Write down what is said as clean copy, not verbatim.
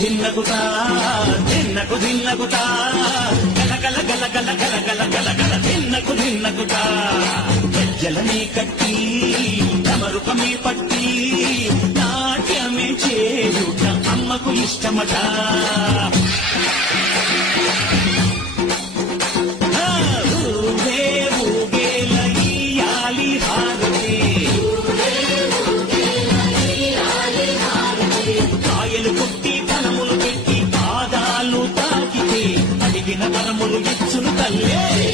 దిన్నకుతా దిన్నకు దిన్నకుతా గల గల గల గల గల గల గల గల దిన్నకు దిన్నకుతా గజ్జలనే కట్టి తమరుకమే పట్టి నాట్యమే చేయుట అమ్మకు ఇష్టమట వరములు ఇచ్చును తల్లే